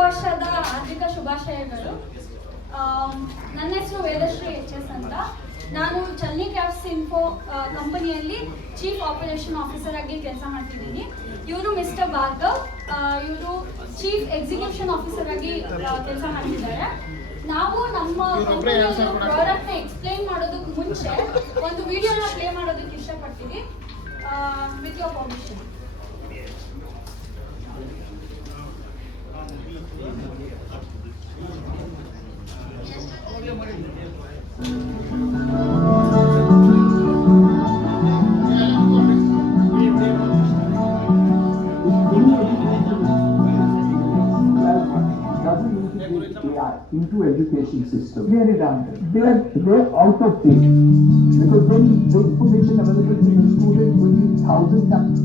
ವರ್ಷದ ಆರ್ಥಿಕ ಶುಭಾಶಯಗಳು. ನನ್ನ ಹೆಸರು ವೇದಶ್ರೀ HS ಅಂತ. ನಾನು ಚಲ್ನಿ ಕ್ಯಾಬ್ಸ್ ಇನ್ಫೋ ಕಂಪನಿಯಲ್ಲಿ ಚೀಫ್ ಆಪರೇಷನ್ ಆಫೀಸರ್ ಆಗಿ ಕೆಲಸ ಮಾಡ್ತಿದ್ದೀನಿ. ಇವರು ಮಿಸ್ಟರ್ ಭಾರ್ಗವ್, ಇವರು ಚೀಫ್ ಎಕ್ಸಿಕ್ಯೂಷನ್ ಆಫೀಸರ್ ಆಗಿ ಕೆಲಸ ಮಾಡ್ತಿದ್ದಾರೆ. ನಾವು ನಮ್ಮ ಪ್ರಾಡಕ್ಟ್ನ ಎಕ್ಸ್ಪ್ಲೈನ್ ಮಾಡೋದಕ್ಕೆ ಮುಂಚೆ ಒಂದು ವಿಡಿಯೋನ ಪ್ಲೇ ಮಾಡೋದಕ್ಕೆ ಇಷ್ಟಪಡ್ತೀವಿ. With your permission. Into education system. Clear it out. They're out of date because then the information available to the student will be 1,000 times.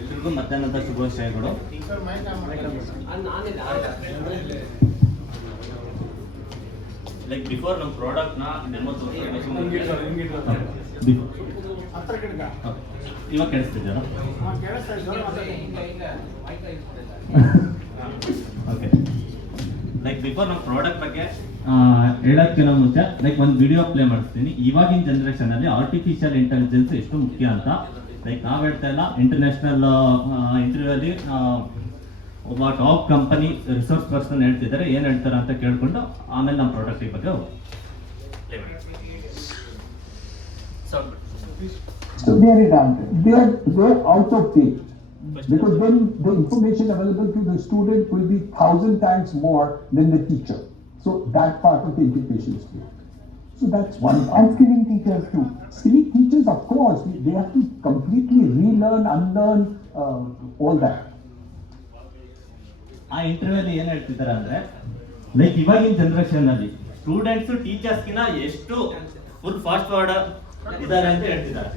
ಎಲ್ರಿಗೂ ಮಧ್ಯಾಹ್ನದ ಶುಭಾಶಯಗಳು. ಲೈಕ್ ಬಿಫೋರ್ ನಮ್ಮ ಪ್ರಾಡಕ್ಟ್ನ ಡೆಮೋ ಇವಾಗ ಕೇಳಿಸ್ತಿದ್ಯಲ್ಲ? ಓಕೆ. ಲೈಕ್ ಬಿಫೋರ್ ನಮ್ಮ product ಬಗ್ಗೆ ಹೇಳೋಕ್ಕಿಂತ ಮುಂಚೆ like ಒಂದು ವಿಡಿಯೋ ಪ್ಲೇ ಮಾಡಿಸ್ತೀನಿ. ಇವಾಗಿನ ಜನರೇಷನ್ ಅಲ್ಲಿ ಆರ್ಟಿಫಿಷಿಯಲ್ ಇಂಟೆಲಿಜೆನ್ಸ್ ಎಷ್ಟು ಮುಖ್ಯ ಅಂತ ಲೈಕ್ ನಾವು ಹೇಳ್ತಾ ಇಲ್ಲ, ಇಂಟರ್ನ್ಯಾಷನಲ್ ಇಂಟರ್ವ್ಯೂ ಅಲ್ಲಿ ಒಬ್ಬ ಟಾಪ್ ಕಂಪನಿ ರಿಸೋರ್ಸ್ ಪರ್ಸನ್ ಹೇಳ್ತಿದ್ದಾರೆ. ಏನ್ ಹೇಳ್ತಾರೆ ಅಂತ ಕೇಳ್ಕೊಂಡು ಆಮೇಲೆ ನಮ್ಮ ಪ್ರಾಡಕ್ಟ್ ಬಗ್ಗೆ So they're out of date because then the information available to the student will be 1,000 times more than the teacher. So that part of the education is clear. So that's one. And skilling teachers too. Skilling teachers, of course, they have to completely relearn, unlearn all that. ಆ ಇಂಟರ್ವ್ಯೂಲಿ ಏನ್ ಹೇಳ್ತಿದ್ದಾರೆ ಅಂದ್ರೆ like ಇವಾಗಿನ generation ಅಲ್ಲಿ students ಟೀಚರ್ಸ್ಗಿನ ಎಷ್ಟು full fast forward ಇದ್ದಾರೆ ಅಂತ ಹೇಳ್ತಿದ್ದಾರೆ.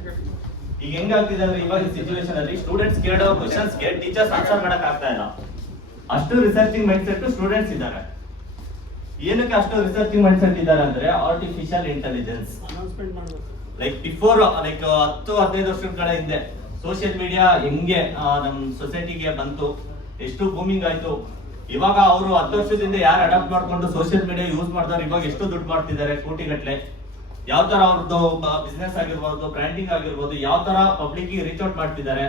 ಈಗ ಹೆಂಗಾಗ್ತಿದೆ ಅಂದ್ರೆ ಇವಾಗಿನ ಸಿಚುವೇಶನ್ ಅಲ್ಲಿ ಸ್ಟೂಡೆಂಟ್ಸ್ ಕೇಳೋ ಕ್ವಶನ್ಸ್ಗೆ ಟೀಚರ್ಸ್ ಆನ್ಸರ್ ಮಾಡಕ್ ಆಗ್ತಾ ಇಲ್ಲ. ಅಷ್ಟು ರಿಸರ್ಚಿಂಗ್ ಮೈಂಡ್ ಸೆಟ್ ಸ್ಟೂಡೆಂಟ್ಸ್ ಇದ್ದಾರೆ. ಏನಕ್ಕೆ ಅಷ್ಟು ರಿಸರ್ಚಿಂಗ್ ಮೈಂಡ್ ಸೆಟ್ ಇದ್ದಾರೆ ಅಂದ್ರೆ artificial intelligence. Like before like 10-15 ವರ್ಷಗಳ ಹಿಂದೆ ಸೋಷಿಯಲ್ ಮೀಡಿಯಾ ಹೆಂಗೆ ನಮ್ ಸೊಸೈಟಿಗೆ ಬಂತು, ಎಷ್ಟು ಬೂಮಿಂಗ್ ಆಯ್ತು. ಇವಾಗ ಅವರು 10 ವರ್ಷದಿಂದ ಯಾರು ಅಡಾಪ್ಟ್ ಮಾಡ್ಕೊಂಡು ಸೋಷಿಯಲ್ ಮೀಡಿಯಾ ಯೂಸ್ ಮಾಡ್ತಾರೆ, ಇವಾಗ ಎಷ್ಟು ದುಡ್ಡು ಮಾಡ್ತಿದ್ದಾರೆ, ಕೋಟಿಗಟ್ಟಲೆ. ಯಾವ ತರ ಅವ್ರದ್ದು ಬಿಸ್ನೆಸ್ ಆಗಿರ್ಬೋದು, ಬ್ರ್ಯಾಂಡಿಂಗ್ ಆಗಿರ್ಬೋದು, ಯಾವ ತರ ಪಬ್ಲಿಕ್ ರೀಚ್ ಔಟ್ ಮಾಡ್ತಿದ್ದಾರೆ.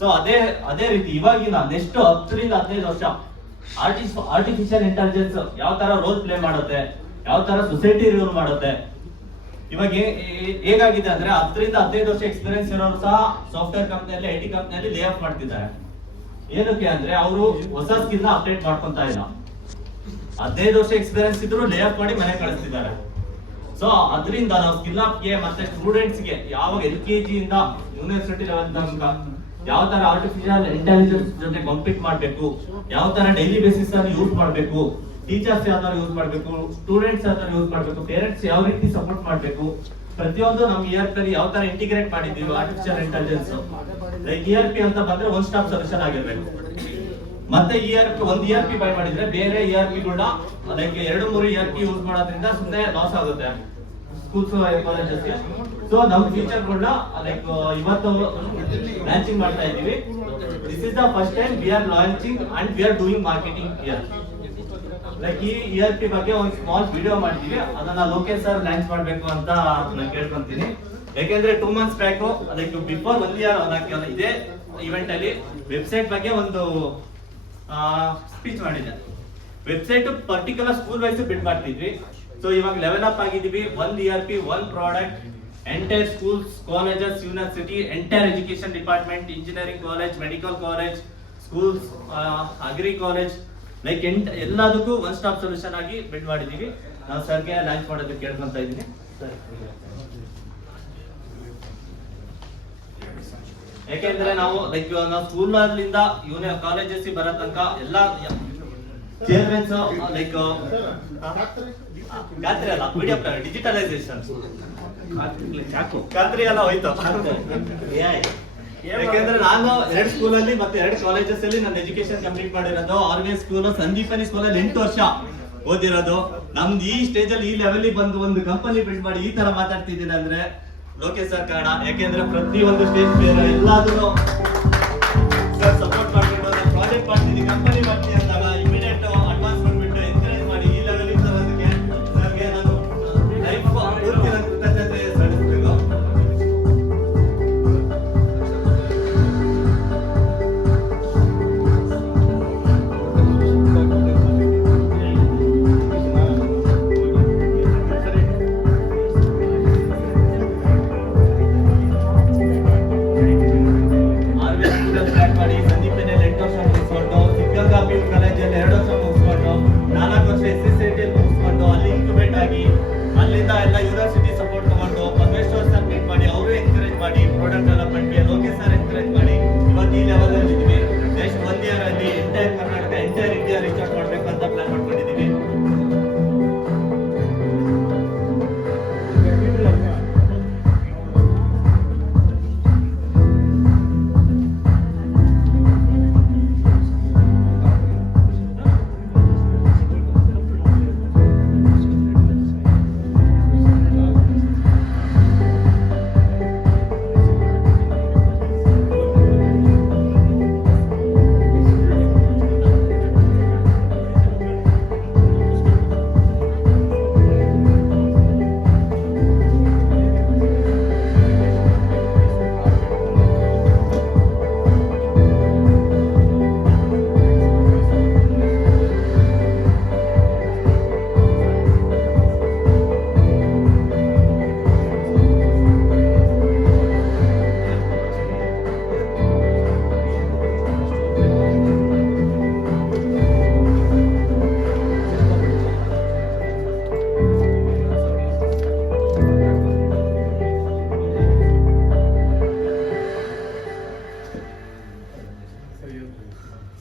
ಸೊ ಅದೇ ರೀತಿ ಇವಾಗಿನ ನೆಕ್ಸ್ಟ್ 10-15 ವರ್ಷ ಆರ್ಟಿಫಿಷಿಯಲ್ ಇಂಟೆಲಿಜೆನ್ಸ್ ಯಾವ ತರ ರೋಲ್ ಪ್ಲೇ ಮಾಡುತ್ತೆ, ಯಾವ ತರ ಸೊಸೈಟಿ ರೂಲ್ ಮಾಡುತ್ತೆ. ಇವಾಗ ಹೇಗಾಗಿದೆ ಅಂದ್ರೆ 10-15 ವರ್ಷ ಎಕ್ಸ್ಪೀರಿಯನ್ಸ್ ಇರೋರು ಸಹ ಸಾಫ್ಟ್ವೇರ್ ಕಂಪ್ನಿಯಲ್ಲಿ, IT ಕಂಪ್ನಿಯಲ್ಲಿ ಲೇ ಆಫ್ ಮಾಡ್ತಿದ್ದಾರೆ. ಏನಕ್ಕೆ ಅಂದ್ರೆ ಅವರು ಹೊಸ ಸ್ಕಿಲ್ ನ ಅಪ್ಡೇಟ್ ಮಾಡ್ಕೊಂತ ಇಲ್ಲ. 15 ವರ್ಷ ಎಕ್ಸ್ಪೀರಿಯನ್ಸ್ ಇದ್ರು ಲೇ ಆಫ್ ಮಾಡಿ ಮನೆ ಕಳಿಸ್ತಿದ್ದಾರೆ. ಸೊ ಅದರಿಂದ ನಾವು ಸ್ಕಿಲ್ ಅಪ್ ಗೆ ಮತ್ತೆ ಸ್ಟೂಡೆಂಟ್ಸ್ ಗೆ ಯಾವಾಗ LKG ಇಂದ ಯೂನಿವರ್ಸಿಟಿ ಲೆವೆಲ್ ತನಕ ಯಾವ ತರ ಆರ್ಟಿಫಿಷಿಯಲ್ ಇಂಟೆಲಿಜೆನ್ಸ್ ಜೊತೆ ಕಾಂಪೀಟ್ ಮಾಡ್ಬೇಕು, ಯಾವ ತರ ಡೈಲಿ ಬೇಸಿಸ್ ಅಲ್ಲಿ ಯೂಸ್ ಮಾಡ್ಬೇಕು, ಟೀಚರ್ಸ್ ಯಾವ ತರ ಯೂಸ್ ಮಾಡ್ಬೇಕು, ಸ್ಟೂಡೆಂಟ್ಸ್ ಯಾವ ತರ ಯೂಸ್ ಮಾಡ್ಬೇಕು, ಪೇರೆಂಟ್ಸ್ ಯಾವ ರೀತಿ ಸಪೋರ್ಟ್ ಮಾಡ್ಬೇಕು, ಪ್ರತಿಯೊಂದು ನಮ್ಮ ERP ಅಲ್ಲಿ ಯಾವ ತರ ಇಂಟಿಗ್ರೇಟ್ ಮಾಡಿದೀವಿ ಆರ್ಟಿಫಿಷಿಯಲ್ ಇಂಟೆಲಿಜೆನ್ಸ್. ಲೈಕ್ ERP ಅಂತ ಬಂದ್ರೆ ಒನ್ ಸ್ಟಾಪ್ ಸೊಲ್ಯೂಷನ್ ಆಗಿರ್ಬೇಕು. ಮತ್ತೆ ಒಂದು ERP ಬೈ ಮಾಡಿದ್ರೆ ಬೇರೆ ERP ಗಳನ್ನ ಲೈಕ್ 2-3 ERP ಯೂಸ್ ಮಾಡೋದ್ರಿಂದ ಸುಮ್ಮನೆ ಲಾಸ್ ಆಗುತ್ತೆ ಸ್ಕೂಲ್ಸ್ ಕಾಲೇಜಸ್ಗೆ. ಸೊ ನಮ್ಮ ಫ್ಯೂಚರ್ಗಳನ್ನ ಲೈಕ್ ಇವತ್ತು ಲಾಂಚಿಂಗ್ ಮಾಡ್ತಾ ಇದೀವಿ. This is the first time we are launching and we are doing marketing here. Like ಈ ERP ಬಗ್ಗೆ ಒಂದು ಸ್ಮಾಲ್ ವಿಡಿಯೋ ಮಾಡಿದೀವಿ, ಅದನ್ನ ಲೋಕೇಶ್ ಸರ್ ಲಾಂಚ್ ಮಾಡ್ಬೇಕು ಅಂತ ನಾನು ಕೇಳ್ಕೊಂತೀನಿ. ಯಾಕೆಂದ್ರೆ 2 months back like before 1 year ಇದೇ ಇವೆಂಟ್ ಅಲ್ಲಿ ವೆಬ್ಸೈಟ್ ಬಗ್ಗೆ ಒಂದು ಸ್ಪೀಚ್ ಮಾಡಿದ್ದೆ. ವೆಬ್ಸೈಟ್ ಪರ್ಟಿಕ್ಯುಲರ್ ಸ್ಕೂಲ್ ವೈಸ್ ಬಿಡ್ ಮಾಡ್ತಿದ್ವಿ. ಸೊ ಇವಾಗ ಲೆವೆಲ್ ಅಪ್ ಆಗಿದೀವಿ. 1 ERP 1 product, entire schools, colleges, university, entire education department, engineering college, medical college, schools, agri college, like ಎಲ್ಲದಕ್ಕೂ ಒನ್ ಸ್ಟಾಪ್ ಸೊಲ್ಯೂಷನ್ ಆಗಿ ಬಿಡ್ ಮಾಡಿದೀವಿ. ನಾವು ಸರ್ಗೆ ಲಾಂಚ್ ಮಾಡೋದಕ್ಕೆ ಕೇಳ್ಕೊಂತ ಇದ್ದೀನಿ. ಯಾಕೆಂದ್ರೆ ನಾವು ಲೈಕ್ ನಾವು ಸ್ಕೂಲ್ ಅಲ್ಲಿಂದ ಕಾಲೇಜಸ್ ಬರೋ ತನಕ ಎಲ್ಲ ಚೇರ್ಮನ್ಸ್ ಲೈಕ್ ಖಾತ್ರಿ ಅಲ್ಲ ವಿಡಿಯೋ ಡಿಜಿಟಲೈಸೇಷನ್ ಖಾತ್ರಿ ಎಲ್ಲ ಹೋಯ್ತು. ಯಾಕೆಂದ್ರೆ ನಾನು 2 ಸ್ಕೂಲಲ್ಲಿ ಮತ್ತೆ 2 ಕಾಲೇಜಸ್ ಅಲ್ಲಿ ನನ್ನ ಎಜುಕೇಶನ್ ಕಂಪ್ಲೀಟ್ ಮಾಡಿರೋದು. ಆರ್ವಿಎಸ್ ಸ್ಕೂಲ್, ಸಂದೀಪನಿ ಸ್ಕೂಲಲ್ಲಿ 8 ವರ್ಷ ಓದಿರೋದು. ನಮ್ದು ಈ ಸ್ಟೇಜ್ ಅಲ್ಲಿ ಈ ಲೆವೆಲ್ ಬಂದು ಒಂದು ಕಂಪನಿ ಬಿಲ್ಡ್ ಮಾಡಿ ಈ ತರ ಮಾತಾಡ್ತಿದ್ದೀನಿ ಅಂದ್ರೆ ಲೋಕೇಶ್ ಸರ್ ಕಾರಣ. ಯಾಕೆಂದ್ರೆ ಪ್ರತಿಯೊಂದು ಸ್ಟೇಜ್ ಬೇರೆ ಎಲ್ಲಾದ್ರೂ ಸರ್ ಸಪೋರ್ಟ್ ಮಾಡ್ಬಿಟ್ಟು ನಾನು ಪ್ರಾಜೆಕ್ಟ್ ಮಾಡ್ತೀನಿ ಕಂಪನಿ ಮಾಡ್ತೀನಿ ಅಂದಾಗ ಇಮಿಡಿಯೇಟ್ ಅಡ್ವಾನ್ಸ್ ಮಾಡ್ಬಿಟ್ಟು ಎನ್ಕರೇಜ್ ಮಾಡಿ ಈ ಲೆವೆಲ್ ತರೋದಕ್ಕೆ ಸರ್ಗೆ ನಾನು ಲೈಫ್ ಪೂರ್ತಿ ನನ್ನ ಕೃತಜ್ಞತೆ ಸಲ್ಲಿಸಬೇಕು. ಅಲ್ಲಿಂದ ಎಲ್ಲ ಯೂನಿವರ್ಸಿಟಿ ಸಪೋರ್ಟ್ ತಗೊಂಡು ಪರಮೇಶ್ವರ್ ಸರ್ ಮೀಟ್ ಮಾಡಿ ಅವರು ಎನ್ಕರೇಜ್ ಮಾಡಿ ಪ್ರಾಡಕ್ಟ್ ಡೆವಲಪ್ಮೆಂಟ್ಗೆ ಲೋಕೇಶ್ ಸರ್ ಎನ್ಕರೇಜ್ ಮಾಡಿ ಇವತ್ತು ಈ ಲೆವೆಲ್ ಅಲ್ಲಿ ಇದ್ದೀವಿ. ನೆಕ್ಸ್ಟ್ 1 year ಅಲ್ಲಿ entire Karnataka entire India reach out ಮಾಡ್ಬೇಕು ಅಂತ ಪ್ಲಾನ್ ಮಾಡ್ಕೊಂಡಿದ್ದೀವಿ.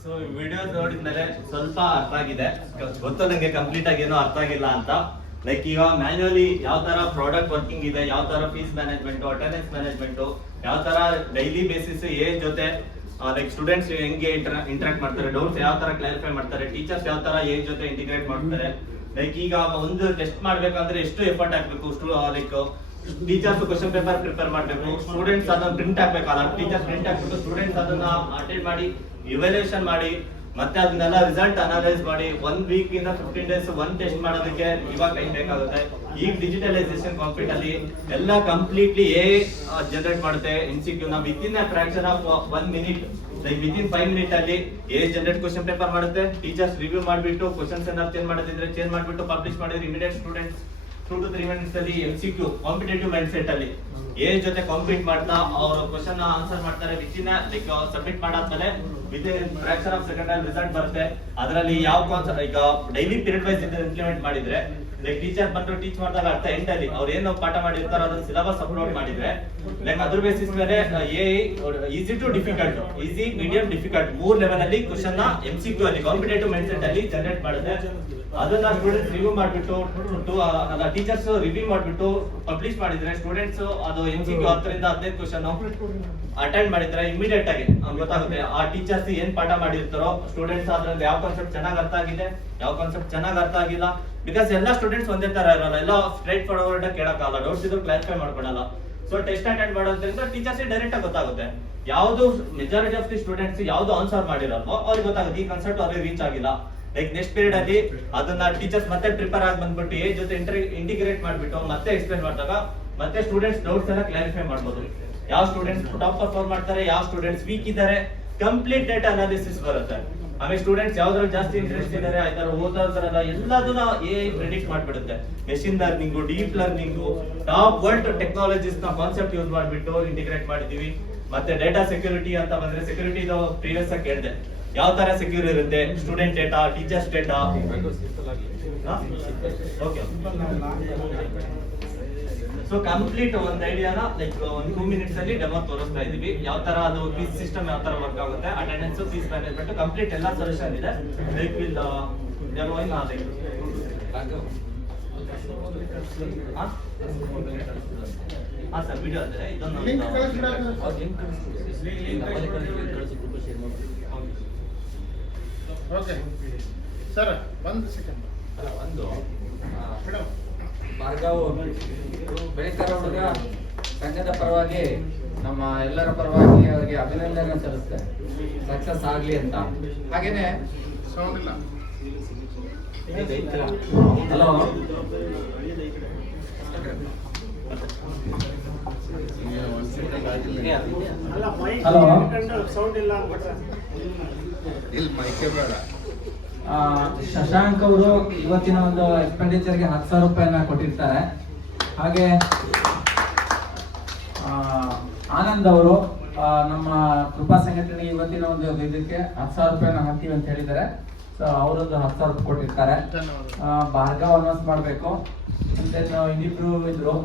ಸೊ ವಿಡಿಯೋ ನೋಡಿದ್ಮೇಲೆ ಸ್ವಲ್ಪ ಅರ್ಥ ಆಗಿದೆ, ಗೊತ್ತು ನಂಗೆ ಕಂಪ್ಲೀಟ್ ಆಗಿ ಏನೋ ಅರ್ಥ ಆಗಿಲ್ಲ ಅಂತ. ಲೈಕ್ ಈಗ ಮ್ಯಾನ್ಯುವಲಿ ಯಾವ ತರ ಪ್ರಾಡಕ್ಟ್ ವರ್ಕಿಂಗ್ ಇದೆ, ಯಾವ ತರ ಫೀಸ್ ಮ್ಯಾನೇಜ್ಮೆಂಟ್, ಅಟೆಂಡೆನ್ಸ್ ಮ್ಯಾನೇಜ್ಮೆಂಟ್, ಯಾವ ತರ ಡೈಲಿ ಬೇಸಿಸ್ ಏನ್ ಜೊತೆ ಲೈಕ್ ಸ್ಟೂಡೆಂಟ್ಸ್ ಹೆಂಗೆ ಇಂಟರಾಕ್ಟ್ ಮಾಡ್ತಾರೆ, ಡೌಟ್ಸ್ ಯಾವ ತರ ಕ್ಲಾರಿಫೈ ಮಾಡ್ತಾರೆ, ಟೀಚರ್ಸ್ ಯಾವ ತರ ಏನ್ ಜೊತೆ ಇಂಟಿಗ್ರೇಟ್ ಮಾಡ್ತಾರೆ. ಲೈಕ್ ಈಗ ಒಂದು ಟೆಸ್ಟ್ ಮಾಡ್ಬೇಕಂದ್ರೆ ಎಷ್ಟು ಎಫರ್ಟ್ ಹಾಕ್ಬೇಕು, like teachers question paper prepare ಮಾಡ್ಬೇಕು, ಸ್ಟೂಡೆಂಟ್ಸ್ ಅದನ್ನ ಪ್ರಿಂಟ್ ಹಾಕ್ಬೇಕಲ್ಲ, ಟೀಚರ್ಸ್ ಪ್ರಿಂಟ್ ಹಾಕ್ಬಿಟ್ಟು ಸ್ಟೂಡೆಂಟ್ಸ್ ಅದನ್ನ ಅಟೆಂಡ್ ಮಾಡಿ ಇವ್ಯಾಲ್ಯೂಯೇಷನ್ ಮಾಡಿ ಮತ್ತೆ ಅದನ್ನೆಲ್ಲ ರಿಸಲ್ಟ್ ಅನಲೈಸ್ ಮಾಡಿ 1 week ಇಂದ 15 days ಒಂದ್ ಟೆಸ್ಟ್ ಮಾಡೋದಕ್ಕೆ ಇವಾಗ ಟೈಮ್ ಬೇಕಾಗುತ್ತೆ. ಈಗ ಡಿಜಿಟಲೈಸೇಷನ್ ಕಾಂಪೀಟ್ ಅಲ್ಲಿ ಎಲ್ಲ ಕಂಪ್ಲೀಟ್ಲಿ ಜನರೇಟ್ ಮಾಡುತ್ತೆ MCQ ನ within a fraction of 1 minute, like within 5 minutes ಅಲ್ಲಿ ಜನರೇಟ್ ಕ್ವಶನ್ ಪೇಪರ್ ಮಾಡುತ್ತೆ. ಟೀಚರ್ಸ್ ರಿವ್ಯೂ ಮಾಡಿಬಿಟ್ಟು ಕ್ವಶನ್ಸ್ ಏನಾದ್ರು ಚೇಂಜ್ ಮಾಡೋದಿದ್ರೆ ಚೇಂಜ್ ಮಾಡಿಬಿಟ್ಟು ಪಬ್ಲಿಷ್ ಮಾಡಿದ್ರೆ ಇಮಿಡಿಯೇಟ್ ಸ್ಟೂಡೆಂಟ್ಸ್ 2 to 3 minutes ಅಲ್ಲಿ MCQ ಕಾಂಪಿಟೇಟಿವ್ ಮೈಂಡ್ ಸೆಟ್ ಅಲ್ಲಿ ಜೊತೆ ಕಾಂಪೀಟ್ ಮಾಡ್ತಾ ಅವರು ಕ್ವಶನ್ ಆನ್ಸರ್ ಮಾಡ್ತಾರೆ. ವಿಚಿನ ಲೈಕ್ ಸಬ್ಮಿಟ್ ಮಾಡಾದ್ಮೇಲೆ ವಿತಿನ್ ಫ್ರಾಕ್ಷನ್ ಆಫ್ ಸೆಕೆಂಡ್ ಅಲ್ಲಿ ರಿಸಲ್ಟ್ ಬರುತ್ತೆ. ಅದರಲ್ಲಿ ಯಾವ ಕಾನ್ಸೆಪ್ಟ್ ಈಗ ಡೈಲಿ ಪೀರಿಯಡ್ ವೈಸ್ ಇಂಪ್ಲಿಮೆಂಟ್ ಮಾಡಿದ್ರೆ ಲೈಕ್ ಟೀಚರ್ ಬಂದು ಟೀಚ್ ಮಾಡಿದಾಗ ಅರ್ಥ ಎಂಡ್ ಅಲ್ಲಿ ಅವ್ರು ಏನು ಪಾಠ ಮಾಡಿರ್ತಾರೋ ಅದನ್ನ ಸಿಲೆಬಸ್ ಅಪ್ಲೋಡ್ ಮಾಡಿದ್ರೆ ಲೈಕ್ ಅದ್ರ ಬೇಸಿಸ್ ಮೇಲೆ easy to difficult, easy medium difficult 3 level ಅಲ್ಲಿ ಕ್ವಶನ್ ನ MCQ ಅಲ್ಲಿ ಕಾಂಪಿಟೇಟಿವ್ ಮೈಂಡ್ ಸೆಟ್ ಅಲ್ಲಿ ಜನರೇಟ್ ಮಾಡುತ್ತೆ. ಅದನ್ನ ಸ್ಟೂಡೆಂಟ್ಸ್ ರಿವ್ಯೂ ಮಾಡಿಬಿಟ್ಟು ಟೀಚರ್ಸ್ ರಿವ್ಯೂ ಮಾಡಿಬಿಟ್ಟು ಪಬ್ಲಿಷ್ ಮಾಡಿದ್ರೆ ಸ್ಟೂಡೆಂಟ್ಸ್ ಅದು MCQ 10 ರಿಂದ 15 ಕ್ವಶನ್ ಅಟೆಂಡ್ ಮಾಡಿದ್ರೆ ಇಮಿಡಿಯೇಟ್ ಆಗಿ ಗೊತ್ತಾಗುತ್ತೆ ಆ ಟೀಚರ್ಸ್ ಏನ್ ಪಾಠ ಮಾಡಿರ್ತಾರೋ ಸ್ಟೂಡೆಂಟ್ಸ್ ಅದ್ರಲ್ಲಿ ಯಾವ ಕಾನ್ಸೆಪ್ಟ್ ಚೆನ್ನಾಗಿ ಅರ್ಥ ಆಗಿದೆ, ಯಾವ ಕಾನ್ಸೆಪ್ಟ್ ಚೆನ್ನಾಗಿ ಅರ್ಥ ಆಗಿಲ್ಲ. ಬಿಕಾಸ್ ಎಲ್ಲ ಸ್ಟೂಡೆಂಟ್ಸ್ ಒಂದೇ ತರ ಇರಲ್ಲ, ಎಲ್ಲ ಸ್ಟ್ರೈಟ್ ಫಾರ್ವರ್ಡ್ ಕೇಳಕ್ಕಾಗಲ್ಲ, ಡೌಟ್ಸ್ ಇದ್ರು ಕ್ಲಾರಿಫೈ ಮಾಡ್ಕೊಳಲ್ಲ. ಸೊ ಟೆಸ್ಟ್ ಅಟೆಂಡ್ ಮಾಡೋದ್ರಿಂದ ಟೀಚರ್ಸ್ ಡೈರೆಕ್ಟ್ ಆಗಿ ಗೊತ್ತಾಗುತ್ತೆ ಯಾವ್ದು ಮೆಜಾರಿಟಿ ಆಫ್ ದಿ ಸ್ಟೂಡೆಂಟ್ಸ್ ಯಾವ್ದು ಆನ್ಸರ್ ಮಾಡಿರಲ್ವೋ ಅವ್ರಿಗೆ ಗೊತ್ತಾಗುತ್ತೆ ಈ ಕಾನ್ಸೆಪ್ಟ್ ಅವ್ರಿಗೆ ರೀಚ್ ಆಗಿಲ್ಲ. ಲೈಕ್ ನೆಕ್ಸ್ಟ್ ಪೀರಿಯಡ್ ಅಲ್ಲಿ ಅದನ್ನ ಟೀಚರ್ಸ್ ಮತ್ತೆ ಪ್ರಿಪೇರ್ ಆಗಿ ಬಂದ್ಬಿಟ್ಟು ಜೊತೆ ಇಂಟಿಗ್ರೇಟ್ ಮಾಡ್ಬಿಟ್ಟು ಮತ್ತೆ ಎಕ್ಸ್ಪ್ಲೇನ್ ಮಾಡಿದಾಗ ಮತ್ತೆ ಸ್ಟೂಡೆಂಟ್ಸ್ ಡೌಟ್ಸ್ ಎಲ್ಲ ಕ್ಲಾರಿಫೈ ಮಾಡ್ಬೋದು. ಯಾವ ಸ್ಟೂಡೆಂಟ್ಸ್ ಟಾಪ್ ಪರ್ಫಾರ್ಮ್ ಮಾಡ್ತಾರೆ, ಯಾವ ಸ್ಟೂಡೆಂಟ್ಸ್ ವೀಕ್ ಇದ್ದಾರೆ, ಕಂಪ್ಲೀಟ್ ಡೇಟಾ ಅನಾಲಿಸಿಸ್ ಬರುತ್ತೆ. ಆಮೇಲೆ ಸ್ಟೂಡೆಂಟ್ಸ್ ಯಾವ್ದ್ರಲ್ಲಿ ಜಾಸ್ತಿ ಇಂಟ್ರೆಸ್ಟ್ ಇದ್ದಾರೆ ಆಯ್ತಾರ ಓದೋದ್ರಲ್ಲ ಎಲ್ಲದನ್ನ ಪ್ರೆಡಿಕ್ಟ್ ಮಾಡ್ಬಿಡುತ್ತೆ. Machine learning, deep learning, top world technologies ನ ಕಾನ್ಸೆಪ್ಟ್ ಯೂಸ್ ಮಾಡ್ಬಿಟ್ಟು ಇಂಟಿಗ್ರೇಟ್ ಮಾಡಿದೀವಿ. ಮತ್ತೆ ಡೇಟಾ ಸೆಕ್ಯೂರಿಟಿ ಅಂತ ಬಂದ್ರೆ ಸೆಕ್ಯೂರಿಟಿ ಪ್ರೀವಿಯಸ್ ಆಗಿ ಕೇಳಿದೆ ಯಾವ ತರ ಸೆಕ್ಯೂರ್ ಇರುತ್ತೆ, student data, teachers data. So complete ಒಂದ್ ಐಡಿಯಾನ ಲೈಕ್ ಒಂದು 2 minutes ಅಲ್ಲಿ ಡೆಮೋ ತೋರಿಸ್ತಾ ಇದೀವಿ. ಯಾವ ತರ ಅದು ಫೀಸ್ ಸಿಸ್ಟಮ್ ಯಾವ ತರ ವರ್ಕ್ ಆಗುತ್ತೆ, ಅಟೆಂಡೆನ್ಸ್, ಫೀಸ್ ಮ್ಯಾನೇಜ್ಮೆಂಟ್ ಕಂಪ್ಲೀಟ್ ಎಲ್ಲ ಸೊಲ್ಯೂಷನ್ ಇದೆ. ಲೈಕ್ ವಿಲ್ ಡೆಮೋ ಇನ್ ಹಾ ಸರ್ ವಿಡಿಯೋ ಅಂದ್ರೆ ಇದೊಂದು ಓಕೆ ಸರ್ 1 ಸೆಕೆಂಡ್ ಒಂದು ಭಾರ್ಗವ್ ಬೆಳಿತಾರ ಹುಡುಗ ಸಂಘದ ಪರವಾಗಿ ನಮ್ಮ ಎಲ್ಲರ ಪರವಾಗಿ ಅವರಿಗೆ ಅಭಿನಂದನೆ ಸಲ್ಲಿಸುತ್ತೆ, ಸಕ್ಸಸ್ ಆಗ್ಲಿ ಅಂತ. ಹಾಗೇನೆ ಹಲೋ, ಹಲೋ, ಶಶಾಂಕ್ ಅವರು ಇವತ್ತಿನ ಒಂದು ಎಕ್ಸ್ಪೆಂಡಿಚರ್ಗೆ 10,000 ರೂಪಾಯಿನ ಕೊಟ್ಟಿರ್ತಾರೆ. ಹಾಗೆ ಆನಂದ್ ಅವರು ನಮ್ಮ ಕೃಪಾ ಸಂಘಟನೆಗೆ ಇವತ್ತಿನ ಒಂದು ಇದಕ್ಕೆ 10,000 ರೂಪಾಯಿನ ಹಾಕ್ತೀವಿ ಅಂತ ಹೇಳಿದ್ದಾರೆ. ಸೊ ಅವರೊಂದು 10,000 ರೂಪಾಯಿ ಕೊಟ್ಟಿರ್ತಾರೆ. ಭಾರ್ಗವ್ ಅನೌನ್ಸ್ ಮಾಡಬೇಕು ಅಂತ ಇನ್ನಿಬ್ರು ಇದ್ರು.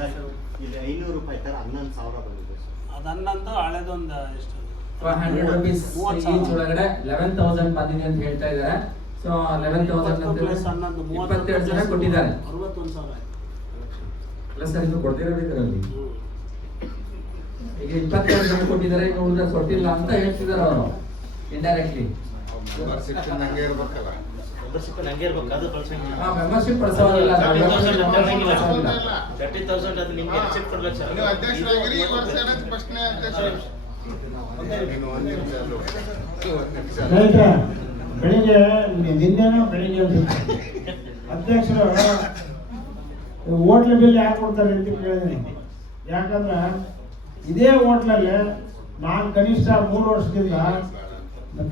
500 ರೂಪಾಯಿ ತರ 11,000 ಬಂದಿದೆ. ಅದು ಹನ್ನೊಂದು ಹಳೆದೊಂದು ಎಷ್ಟು 100 rupees ಈಚ್ ಒಳಗಡೆ 11,000 ಬಂದಿದೆ ಅಂತ ಹೇಳ್ತಾ ಇದ್ದಾರೆ. ಸೊ 11,000 ಅಂತ 22 ಜನ ಕೊಟ್ಟಿದ್ದಾರೆ. 61,000 ಅಲ್ಲ ಸರ್, ಇದು ಕೊಡ್ತಿರೋದು ಇದರಲ್ಲಿ ಈಗ 22 ಜನ ಕೊಟ್ಟಿದ್ದಾರೆ. ಈಗ ಉಳಿದ ಕೊಟ್ಟಿಲ್ಲ ಅಂತ ಹೇಳ್ತಿದ್ದಾರೆ ಅವರು ಇಂಡೈರೆಕ್ಟ್ಲಿ. ಮೆಂಬರ್ಶಿಪ್ ನಂಗೆ ಇರ್ಬೇಕು, ಅದು ಕಳ್ಸಂಗಿಲ್ಲ. ಮೆಂಬರ್ಶಿಪ್ ಪಡಿಸೋದಿಲ್ಲ. 30,000 ಅದು ನಿಮ್ಗೆ ರಿಸಿಪ್ಟ್ ಕೊಡ್ಬೇಕು ಸರ್. ನೀವು ಅಧ್ಯಕ್ಷರಾಗಿರಿ, ಈ ವರ್ಷ ಏನಂತ ಪ್ರಶ್ನೆ ಅಧ್ಯಕ್ಷ ಬೆಳಿಗ್ಗೆ ನಿನ್ನೆನೋ ಬೆಳಿಗ್ಗೆ ಅಧ್ಯಕ್ಷರು ಹೋಟ್ಲ್ ಬಿಲ್ ಯಾರು ಕೊಡ್ತಾರೆ ಅಂತ ಕೇಳಿದ್ದೀನಿ. ಯಾಕಂದ್ರೆ ಇದೇ ಹೋಟ್ಲಲ್ಲಿ ನಾನು ಕನಿಷ್ಠ 3 ವರ್ಷದಿಂದ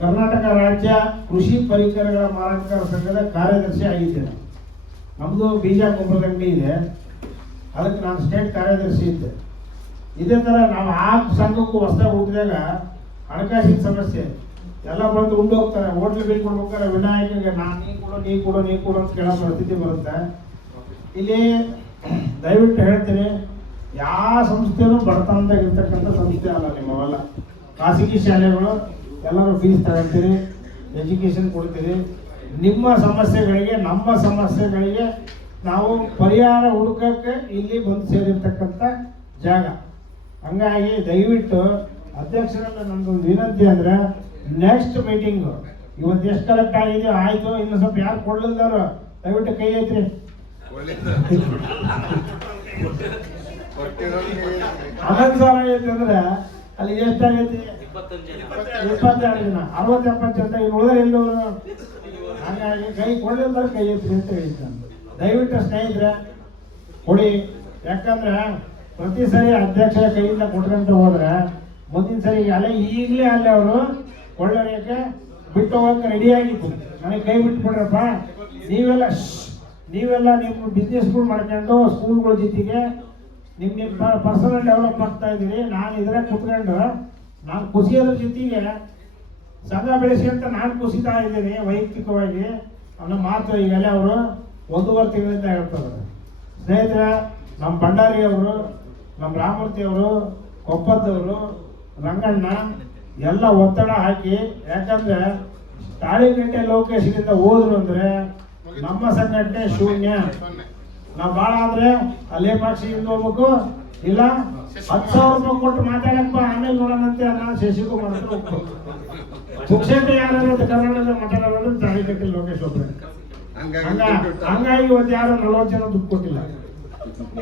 ಕರ್ನಾಟಕ ರಾಜ್ಯ ಕೃಷಿ ಪರಿಕರಗಳ ಮಾರಾಟಗಾರ ಸಂಘದ ಕಾರ್ಯದರ್ಶಿ ಆಗಿದ್ದೇನೆ. ನಮ್ಮದು ಬೀಜ ಗೊಬ್ಬರದ ಅಂಗಡಿ ಇದೆ, ಅದಕ್ಕೆ ನಾನು ಸ್ಟೇಟ್ ಕಾರ್ಯದರ್ಶಿ ಇದ್ದೆ. ಇದೇ ಥರ ನಾವು ಆ ಸಂಘಕ್ಕೂ ಹೊಸದಾಗಿ ಹುಟ್ಟಿದಾಗ ಹಣಕಾಸಿನ ಸಮಸ್ಯೆ ಎಲ್ಲ ಬಂದು ಉಂಡು ಹೋಗ್ತಾರೆ. ಹೋಟ್ಲ್ ಬಿಲ್ ಕೊಡ್ಬೇಕಾದ್ರೆ ವಿನಾಯಕಗೆ ನೀ ಕೊಡು ಅಂತ ಕೇಳೋ ಪರಿಸ್ಥಿತಿ ಬರುತ್ತೆ. ಇಲ್ಲಿ ದಯವಿಟ್ಟು ಹೇಳ್ತೀನಿ, ಯಾವ ಸಂಸ್ಥೆನೂ ಬಡತನದಾಗ ಇರ್ತಕ್ಕಂಥ ಸಂಸ್ಥೆ ಅಲ್ಲ. ನಿಮ್ಮವೆಲ್ಲ ಖಾಸಗಿ ಶಾಲೆಗಳು ಎಲ್ಲರೂ ಫೀಸ್ ತಗೊಳ್ತೀರಿ, ಎಜುಕೇಷನ್ ಕೊಡ್ತೀರಿ. ನಿಮ್ಮ ಸಮಸ್ಯೆಗಳಿಗೆ ನಮ್ಮ ಸಮಸ್ಯೆಗಳಿಗೆ ನಾವು ಪರಿಹಾರ ಹುಡುಕಕ್ಕೆ ಇಲ್ಲಿ ಬಂದು ಸೇರಿರ್ತಕ್ಕಂಥ ಜಾಗ. ಹಂಗಾಗಿ ದಯವಿಟ್ಟು ಅಧ್ಯಕ್ಷರಲ್ಲಿ ನಮ್ದೊಂದು ವಿನಂತಿ ಅಂದ್ರೆ, ನೆಕ್ಸ್ಟ್ ಮೀಟಿಂಗು ಇವತ್ತು ಎಷ್ಟು ಕರೆಕ್ಟ್ ಆಗಿದೆಯೋ ಆಯ್ತು, ಇನ್ನು ಸ್ವಲ್ಪ ಯಾರು ಕೊಡ್ಲಿಲ್ದವ್ರು ದಯವಿಟ್ಟು ಕೈ ಐತ್ರಿ. 11,000 ಆಗೈತೆ ಅಂದ್ರೆ ಅಲ್ಲಿ ಎಷ್ಟಾಗೈತಿ? 22 ಜನ 60-70 ಅಂತ ಈಗ ಉಳಿದ್ರೆ ಎಲ್ಲವರು. ಹಾಗಾಗಿ ಕೈ ಕೊಡ್ಲಿಲ್ದವ್ರು ಕೈ ಐತ್ರಿ ಅಂತ ಹೇಳ್ತಾನೆ. ದಯವಿಟ್ಟು ಸ್ನೇಹಿತರೆ ಕೊಡಿ. ಯಾಕಂದ್ರೆ ಪ್ರತಿ ಸರಿ ಅಧ್ಯಕ್ಷರ ಕೈಯಿಂದ ಕೊಟ್ಕೊಂತ ಹೋದ್ರೆ ಮುಂದಿನ ಸರಿ ಈಗಲೇ ಅಲ್ಲಿ ಅವರು ಕೊಳ್ಳೋಕೆ ಬಿಟ್ಟು ಹೋಗಕ್ಕೆ ರೆಡಿ ಆಗಿತ್ತು. ನನಗೆ ಕೈ ಬಿಟ್ಬಿಡ್ರಪ್ಪ, ನೀವೆಲ್ಲ ನಿಮ್ಮ ಬಿಸ್ನೆಸ್ಗಳು ಮಾಡ್ಕೊಂಡು ಸ್ಕೂಲ್ಗಳ ಜೊತೆಗೆ ನಿಮ್ಮ ಪರ್ಸನಲ್ ಡೆವಲಪ್ ಮಾಡ್ತಾ ಇದ್ದೀರಿ. ನಾನು ಇದ್ರೆ ಕುತ್ಕೊಂಡು ನಾನು ಖುಷಿಯೋದ್ರ ಜೊತೆಗೆ ಸಂಘ ಬೆಳೆಸಿ ಅಂತ ನಾನು ಖುಷಿತಾ ಇದ್ದೀನಿ ವೈಯಕ್ತಿಕವಾಗಿ. ಅವನ ಮಾತು ಈಗೆಲ್ಲ ಅವರು 1.5 ತಿಂಗಳಿಂದ ಹೇಳ್ತಾರೆ. ಸ್ನೇಹಿತರೆ, ನಮ್ಮ ಭಂಡಾರಿ ಅವರು, ನಮ್ಮ ರಾಮಮೂರ್ತಿ ಅವರು, ಕೊಪ್ಪದವರು, ರಂಗಣ್ಣ ಎಲ್ಲ ಒತ್ತಡ ಹಾಕಿ, ಯಾಕಂದ್ರೆ ತಾಳಿಗಟ್ಟೆ ಲೋಕೇಶ್ವರಿಂದ ಹೋದ್ರು ಅಂದ್ರೆ ನಮ್ಮ ಸಂಘಟನೆ ಶೂನ್ಯ. ನಾವು ಭಾಳ ಆದ್ರೆ ಅಲ್ಲೇ ಪಕ್ಷದಿಂದ ಹೋಗ್ಬೇಕು, ಇಲ್ಲ 10,000 ರೂಪಾಯಿ ಕೊಟ್ಟು ಮಾತಾಡಪ್ಪ ಆಮೇಲೆ ನೋಡೋಣಂತೆ ನಾನು ಶಶಿಕುಮಾರ್ ಹತ್ರ ಹೋಗ್ಬೇಕು. ಪುಕ್ಷೇಟ ಯಾರು ಕರ್ನಾಟಕದ ಮಾತಾಡೋದು ತಾಳಿಗಟ್ಟೆ ಲೋಕೇಶ್ ಒಬ್ಬರೇ. ಹಂಗಾಗಿ ಇವತ್ತು ಯಾರು 40 ಜನ ದುಡ್ಡು ಕೊಟ್ಟಿಲ್ಲ.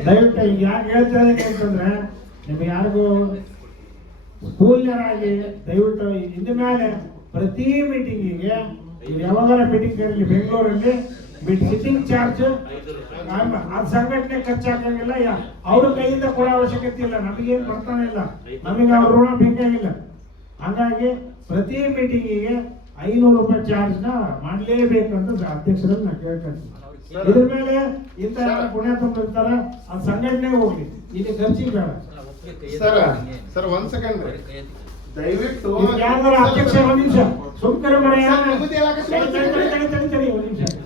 ದಯವಿಟ್ಟು ಈಗ ಯಾಕೆ ಹೇಳ್ತಾ ಇದ್ದೀನಿ ಅಂತಂದ್ರೆ, ನಿಮ್ಗೆ ಯಾರಿಗೂ ಸ್ಕೂಲ್ಯರಾಗಿ ದಯವಿಟ್ಟು ಇನ್ನು ಮೇಲೆ ಪ್ರತಿ ಮೀಟಿಂಗಿಗೆ ಯಾವಾಗಾರ ಮೀಟಿಂಗ್ ಕರೀಲಿ ಬೆಂಗಳೂರಲ್ಲಿ ಸಿಟ್ಟಿಂಗ್ ಚಾರ್ಜ್ ಅದು ಸಂಘಟನೆ ಖರ್ಚಾಗಂಗಿಲ್ಲ. ಅವ್ರ ಕೈಯಿಂದ ಕೊಡೋ ಅವಶ್ಯಕತೆ ಇಲ್ಲ, ನಮಗೇನು ಬರ್ತಾನೆ ಇಲ್ಲ, ನಮಗೆ ಅವ್ರ ಋಣ ಬೇಕಾಗಿಲ್ಲ. ಹಂಗಾಗಿ ಪ್ರತಿ ಮೀಟಿಂಗಿಗೆ 500 ರೂಪಾಯಿ ಚಾರ್ಜ್ನ ಮಾಡಲೇಬೇಕಂತ ಅಧ್ಯಕ್ಷರಲ್ಲಿ ನಾನು ಕೇಳ್ಕೊಂತೀನಿ. ಇದ್ರ ಮೇಲೆ ಇಂಥ ಪುಣ್ಯ ತುಂಬಿರ್ತಾರೆ, ಅದು ಸಂಘಟನೆಗೆ ಹೋಗ್ಲಿ, ಇಲ್ಲಿ ಖರ್ಚಿಗೆ ಬೇಡ. ಸರ್ 1 ಸೆಕೆಂಡ್ ದಯವಿಟ್ಟು ಯಾರು ಅಧ್ಯಕ್ಷ 1 ನಿಮಿಷ ಸುಮ್ಕರ ಮರೆಯ ನಿಮ್ಮದು ಹೇಳಕ್ಕೆ ತಡಿ 1 ನಿಮಿಷ.